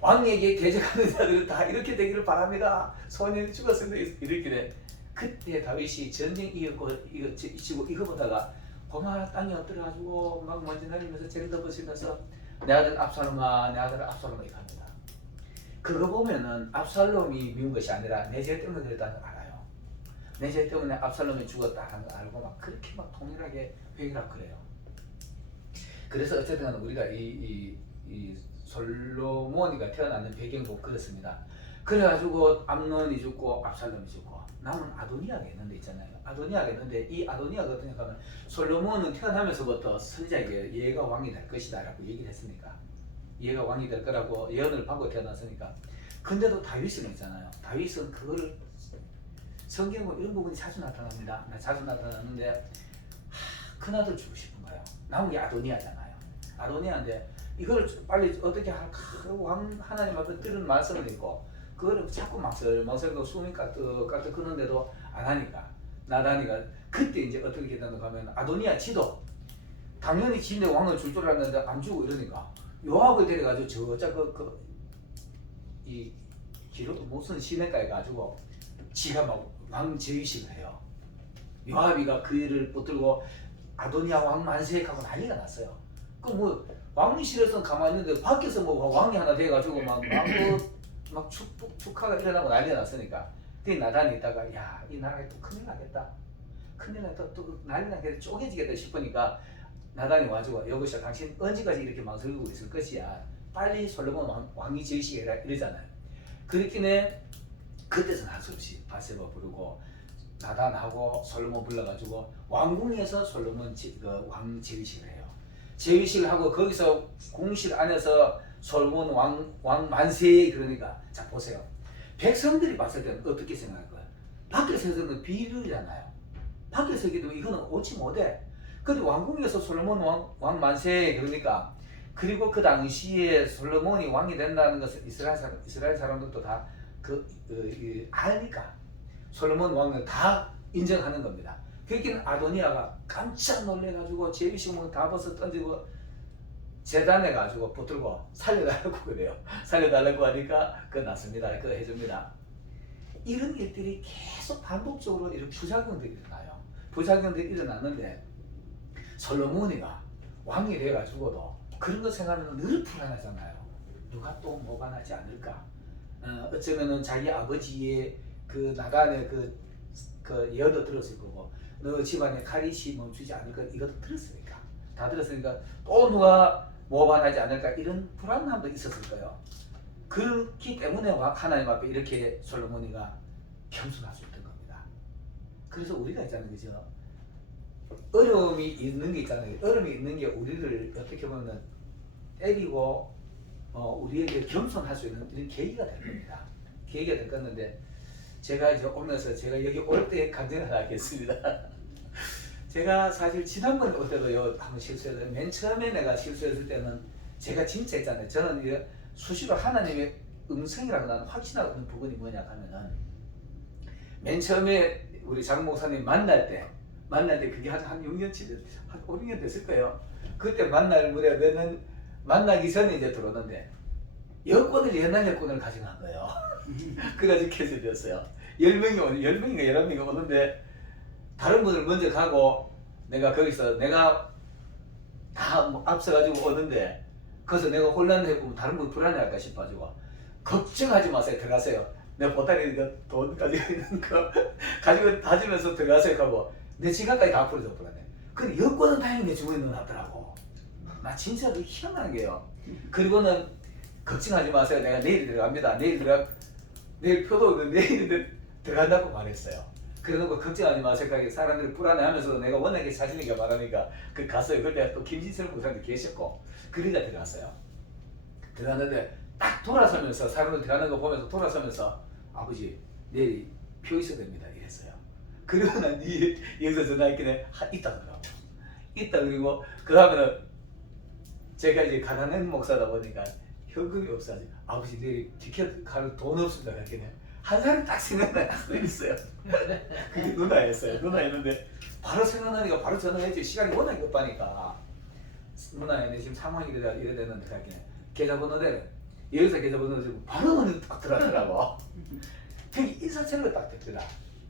왕에게 대적하는 자들은 다 이렇게 되기를 바랍니다. 소년이 죽었습니다 이렇게 돼. 그때 다윗이 전쟁 이겼고 이치고 이거 보다가 고마 땅에 엎드려가지고 막 먼지 날리면서 재를 덮으시면서 내 아들 압살롬아 내 아들 압살롬아 이렇게 합니다. 그거 보면은 압살롬이 미운 것이 아니라 내 죄 때문에 그랬다는 걸 알아요. 내 죄 때문에 압살롬이 죽었다는 걸 알고 막 그렇게 막 통일하게 회개하고 그래요. 그래서 어쨌든 우리가 이 솔로몬이가 태어나는 배경도 그렇습니다. 그래가지고 암논이 죽고 압살롬이 죽고 남은 아도니아가 있는데 있잖아요. 아도니아가 있는데 이 아도니아가 어떠냐 하면 솔로몬은 태어나면서부터 선지자에게 얘가 왕이 될 것이다 라고 얘기를 했으니까 얘가 왕이 될 거라고 예언을 받고 태어났으니까. 근데도 다윗은 있잖아요. 다윗은 그거를 성경은 이런 부분이 자주 나타납니다. 자주 나타나는데 큰아들 주고 싶은 거예요. 남은 게 아도니아잖아요. 아도니아인데 이걸 빨리 어떻게 할까 왕 하나님 앞에 들은 말씀을 읽고 그거를 자꾸 막설막설도 숨이 까뜩까뜩 끄는데도 안 하니까 나다니가 그때 이제 어떻게 되는가 하면 아도니아 지도 당연히 지인데 왕을 줄 줄 알았는데 안 주고 이러니까 요압을 데려가지고 이 기로 무슨 시내가에 가지고 지가 막 왕 제위식을 해요. 요압이가 그 일을 붙들고 아도니아 왕 만세 하고 난리가 났어요. 그 뭐 왕이 싫어서 가만히 있는데 밖에서 뭐 왕이 하나 돼가지고 막 축하가 일어나고 난리가 났으니까 그 나단이 있다가 야 이 나라에 또 큰일 나겠다. 큰일 나겠다. 또 난리 나겠다. 쪼개지겠다 싶으니까 나단이 와주고 여보시오 당신 언제까지 이렇게 망설이고 있을 것이야. 빨리 솔로몬 왕이 제위식을 해라 이러잖아요. 그렇기에 그때서는 할 수 없이 바세바 부르고 나단하고 솔로몬 불러가지고 왕궁에서 솔로몬 왕 제위식을 해요. 제위식을 하고 거기서 궁실 안에서 솔로몬 왕 만세 그러니까 자 보세요. 백성들이 봤을 때는 어떻게 생각할 거야? 밖에서는 비류잖아요. 밖에서 기도 이거는 오지 못해. 근데 왕궁에서 솔로몬 왕 만세 그러니까 그리고 그 당시에 솔로몬이 왕이 된다는 것을 이스라엘 사람들도 다 아니까 솔로몬 왕은 다 인정하는 겁니다. 그러니까 아도니아가 깜짝 놀래가지고 제위식물 다 벗어 던지고 재단해 가지고 붙들고 살려달라고 그래요. 살려달라고 하니까 그거 났습니다. 그거 해줍니다. 이런 일들이 계속 반복적으로 이런 부작용들이 일어나요. 부작용들이 일어났는데 솔로몬이가 왕이 돼가지고도 그런 거 생각하면 늘 불안하잖아요. 누가 또 뭐가 나지 않을까? 어쩌면은 자기 아버지의 그 나단의 그 예언도 들었을 거고 너 집안에 칼이시 멈추지 않을까 이것도 들었으니까 다 들었으니까 또 누가 뭐가 나지 않을까 이런 불안함도 있었을 거예요. 그렇기 때문에 하나님 앞에 이렇게 솔로몬이가 겸손할 수 있던 겁니다. 그래서 우리가 있잖아요, 그죠? 어려움이 있는 게 있잖아요. 어려움이 있는 게 우리를 어떻게 보면 때리고 우리에게 겸손할 수 있는 이런 계기가 될 겁니다. 계기가 될 건데 제가 이제 오면서 제가 여기 올 때 감정을 하나 하겠습니다. 제가 사실 지난번에 올 때도 한번 실수했어요. 맨 처음에 내가 실수했을 때는 제가 진짜 있잖아요. 저는 수시로 하나님의 음성이라고 나는 확신하고 있는 부분이 뭐냐 하면은 맨 처음에 우리 장 목사님 만날 때 그게 한 6년치 한 5, 6년 됐을 거예요. 그때 만날 무렵에는 만나기 전에 이제 들어오는데 여권을 옛날 여권을 가져간 거예요. 그래가지고 캐슬이었어요. 10명이 오는 10명인가 11명이 오는데 다른 분들 먼저 가고 내가 거기서 내가 다 앞서가지고 오는데 그래서 내가 혼란해보면 다른 분 불안해할까 싶어가지고 걱정하지 마세요. 들어가세요. 내가 보따리 돈 가지고 있는 거 가지고 다지면서 들어가세요 하고 내 지갑까지 다 풀어줘 버렸네. 근데 여권은 다행히 내 주머니에 넣어놨더라고. 나 진짜 그 희한한 게요. 그리고는 걱정하지 마세요. 내가 내일 들어갑니다. 내일 표도 내일 들어간다고 말했어요. 그래놓고 걱정하지 마세요. 사람들이 불안해하면서 내가 워낙에 자신있게 말하니까 그 갔어요. 그때 또 김진철 목사님도 계셨고 그러니까 들어갔어요. 들어갔는데 딱 돌아서면서 사람들 들어가는 거 보면서 돌아서면서 아버지 내일 표 있어야 됩니다 이랬어요. 그러고 난 뒤에 여기서 전화했길래 있다 그러더라고. 있다 그리고 그 다음에는 제가 이제 가난한 목사다 보니까 현금이 없어가지고 아버지 내일 티켓 갈 돈 없습니다 그랬더니 한 사람이 딱 생각나요. 있어요. 그게 누나였어요. 누나였는데 바로 생각나니까 바로 전화했지. 시간이 워낙 급하니까 누나야 내 지금 상황이 이래 되는데 그랬더니 계좌번호를 여기서 계좌번호를 주고 바로 눈에 딱 들어가더라고. 되게 인사철로 딱 됐더라.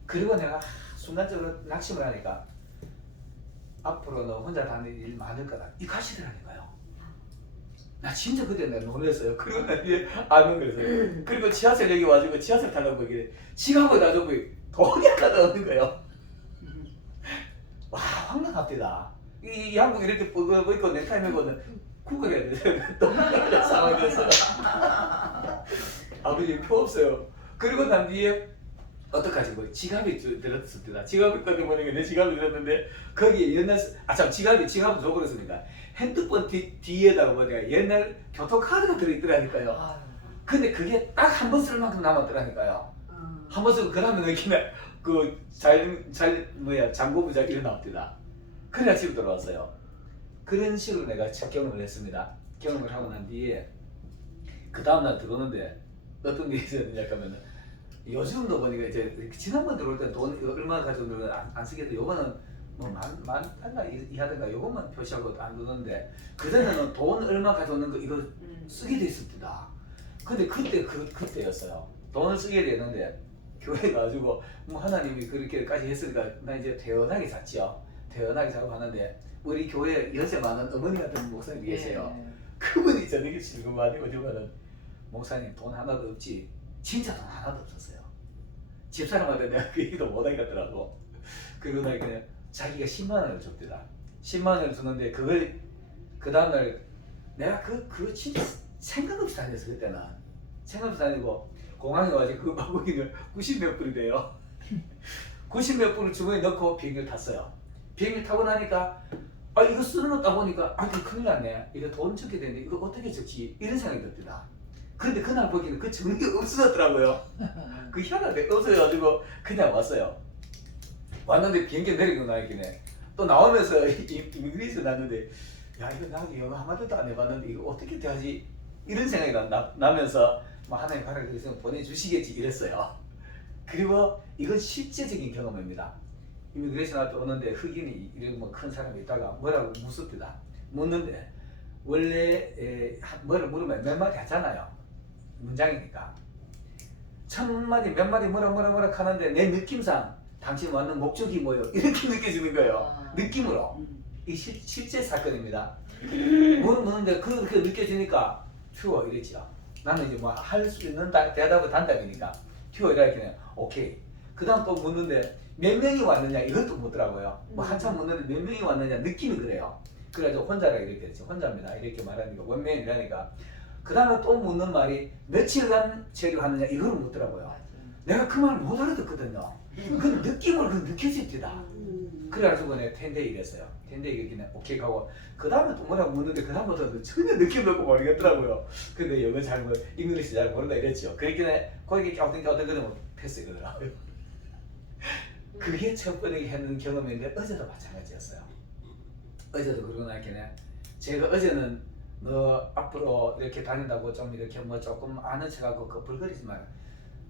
그리고 내가 순간적으로 낙심을 하니까 앞으로 너 혼자 다니는 일 많을 거다. 이 가시더라니까요. 나 진짜 그때 내가 놀랐어요. 그리고 난 뒤에 안 그랬어요. 그리고 지하철역에 와가지고 지하철 타려고 이게 지갑을 놔주고 돈이 하나도 없는 거예요. 와 황당합니다. 이 양복 이렇게 입고 넥타이 메고는 구걸해야 되죠. 또 상황이었어요. 아버지 표 없어요. 그리고 난 뒤에 어떡하지 뭐 지갑이 들었습니다. 지갑을 꺼내보니까 내 지갑이 들었는데 거기에 옛날 참 지갑을 줘버렸으니까 핸드폰 뒤에다가 보니까 옛날 교통카드가 들어있더라니까요. 근데 그게 딱 한 번 쓸 만큼 남았더라니까요. 한 번 쓰고 그 다음에 느끼네 장고부자 일어납니다. 그래야 집에 돌아왔어요. 그런 식으로 내가 첫 경험을 했습니다. 경험을 하고 난 뒤에 그 다음날 들어오는데 어떤 일이 있었느냐 하면은 요즘도 보니까 이제 지난번 들어올 때 돈 얼마 가져오는 안 쓰겠다. 요거는 뭐만 달러 이하든가 요것만 표시하고 안 두는데 그전에는 돈 얼마 가져오는 거 이거 쓰게 돼 있었다. 근데 그때였어요. 돈을 쓰게 되는데 교회 가지고 뭐 하나님이 그렇게까지 했으니까 나 이제 태연하게 잤죠. 태연하게 자고 가는데 우리 교회 연세 많은 어머니 같은 목사님이 계세요. 그분이 저녁에 지금 많이 오지만은 목사님 돈 하나도 없지. 진짜 돈 하나도 없었어요. 집사람한테 내가 그 얘기도 못하겠더라고. 그러고 나니까 자기가 10만 원을 줬더라. 10만 원을 줬는데 그걸 그 다음날 내가 그 진짜 생각 없이 다녔어. 그때는 생각 없이 다니고 공항에 와가지고 그 바구니를 90몇 불이 돼요. 90몇 불을 주머니에 넣고 비행기를 탔어요. 비행기 타고 나니까 이거 쓰러놓다 보니까 이거 큰일 났네. 이거 돈 적게 되는데 이거 어떻게 적지? 이런 생각이 들더라. 그런데 그날 보기에는 그 정리가 없어졌더라고요. 그 희한하게 없어져가지고 그냥 왔어요. 왔는데 비행기 내리고 나있길래 또 나오면서 이미그레이션 났는데 야 이거 나 영어 한마디도 안 해봤는데 이거 어떻게 돼야지 이런 생각이 나면서 뭐 하나님 가라 그래서 보내주시겠지 이랬어요. 그리고 이건 실제적인 경험입니다. 이미그레이션 앞에 오는데 흑인이 이런 뭐 큰 사람이 있다가 뭐라고 묻습니다. 묻는데 원래 뭐를 물으면 몇 마디 하잖아요. 문장이니까 첫 마디 몇 마디 뭐라 하는데 내 느낌상 당신 왔는 목적이 뭐요? 이렇게 느껴지는 거예요. 느낌으로. 이 실제 사건입니다. 묻는데 그렇게 느껴지니까 튀어 이랬죠. 나는 이제 뭐 할 수 있는 대답은 단답이니까 튀어 이렇게 오케이. 그 다음 또 묻는데 몇 명이 왔느냐 이것도 묻더라고요. 뭐 한참 묻는데 몇 명이 왔느냐 느낌이 그래요. 그래가지고 혼자라 이렇게 했죠. 혼자입니다. 이렇게 말하니까 원맨이라니까. 그 다음에 또 묻는 말이 며칠간 체류하느냐 이걸 묻더라고요. 내가 그 말을 못 알아듣거든요. 그 느낌을 느껴집니다. 그래가지고 내가 텐데이 이랬어요. 텐데이 얘기는 오케이 하고 그 다음에 또 뭐라고 묻는데 그 다음부터 전혀 느낌도 없고 모르겠더라고요. 근데 영어 잉글리시 잘 모른다 이랬죠. 그랬길래 거기 어떻게든 패스 이거더라고요. 그게 첫 번째 했는 경험인데 어제도 마찬가지였어요. 어제도 그러고 나니까 제가 어제는 너 앞으로 이렇게 다닌다고 좀 이렇게 뭐 조금 아는 척하고 그 벌거리지 마라.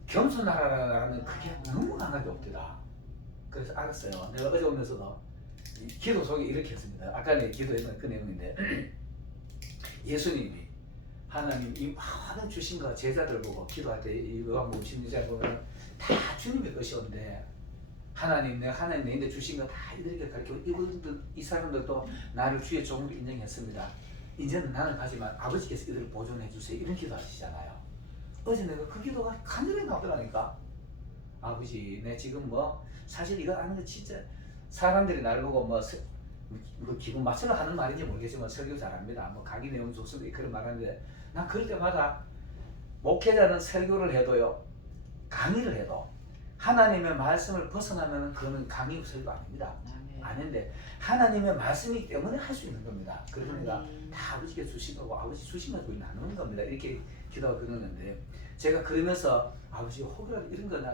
겸손하라는 그게 너무 강하게 없더라. 그래서 알았어요. 내가 어제 오면서도 이 기도 속에 이렇게 했습니다. 아까 내 기도했던 그 내용인데 예수님이 하나님 이 많은 주신 거 제자들 보고 기도할 때 요한복음 16장 보면 다 주님의 것이었는데 하나님 내인데 주신 거 다 이들에게 가르치고 이분들 이 사람들도 나를 주의 종으로 인정했습니다. 이제는 나는 가지만 아버지께서 이들을 보존해 주세요. 이런 기도하시잖아요. 어제 내가 그 기도가 간절히 나오더라니까. 아버지, 내 지금 뭐 사실 이거 아는 거 진짜 사람들이 나를 보고 뭐 기분 맞추려 하는 말인지 모르겠지만 설교 잘합니다. 뭐 강의 내용 좋습니다. 그런 말하는데 난 그럴 때마다 목회자는 설교를 해도요, 강의를 해도 하나님의 말씀을 벗어나면 그거는 강의 설교 아닙니다. 아닌데 하나님의 말씀이기 때문에 할 수 있는 겁니다. 그래서 내가 다 아버지께 주신 거고 아버지 주신 거 나누는 겁니다. 이렇게 기도하고 그러는데 제가 그러면서 아버지 혹이라도 이런 거 나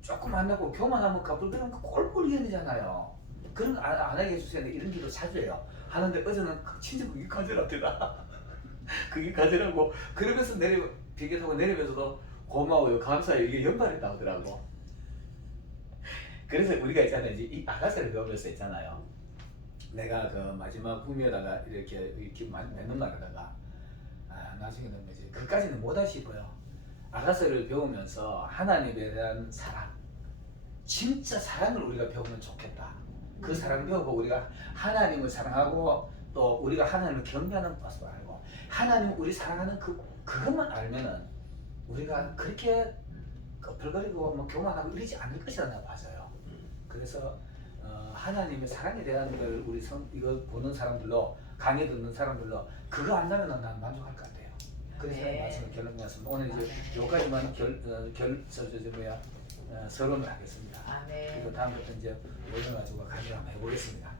조금 만나고 교만하면 가불거리면 꼴꼴 이겨내잖아요. 그런 거 안 하게 해주세요. 이런 기도 자주 해요. 하는데 어제는 진짜 그게 가져놨더라. 그게 가져라고 그러면서 비행기 타고 내리면서도 고마워요, 감사해요, 이게 연발이 나오더라고. 그래서 우리가 있잖아요, 이제 이 아가새를 배우면서 있잖아요. 내가 그 마지막 구미에다가 이렇게 맺는 말에다가 나중에는 이제 그까지는 못하시 보여. 아가새를 배우면서 하나님에 대한 사랑, 진짜 사랑을 우리가 배우면 좋겠다. 그 사랑을 배우고 우리가 하나님을 사랑하고 또 우리가 하나님을 경배하는 것을 알고 하나님 우리 사랑하는 그것만 알면은 우리가 그렇게 거풀거리고 뭐 교만하고 이러지 않을 것이라는 맞아요. 그래서 하나님의 사랑에 대한 걸 우리 이거 보는 사람들로 강의 듣는 사람들로 그거 안다면 난 만족할 것 같아요. 그래서 말씀을 결론났습니다. 오늘 이제 여기까지만 서론을 하겠습니다. 그리고 다음부터 이제 모여가지고 강의를 한번 해보겠습니다.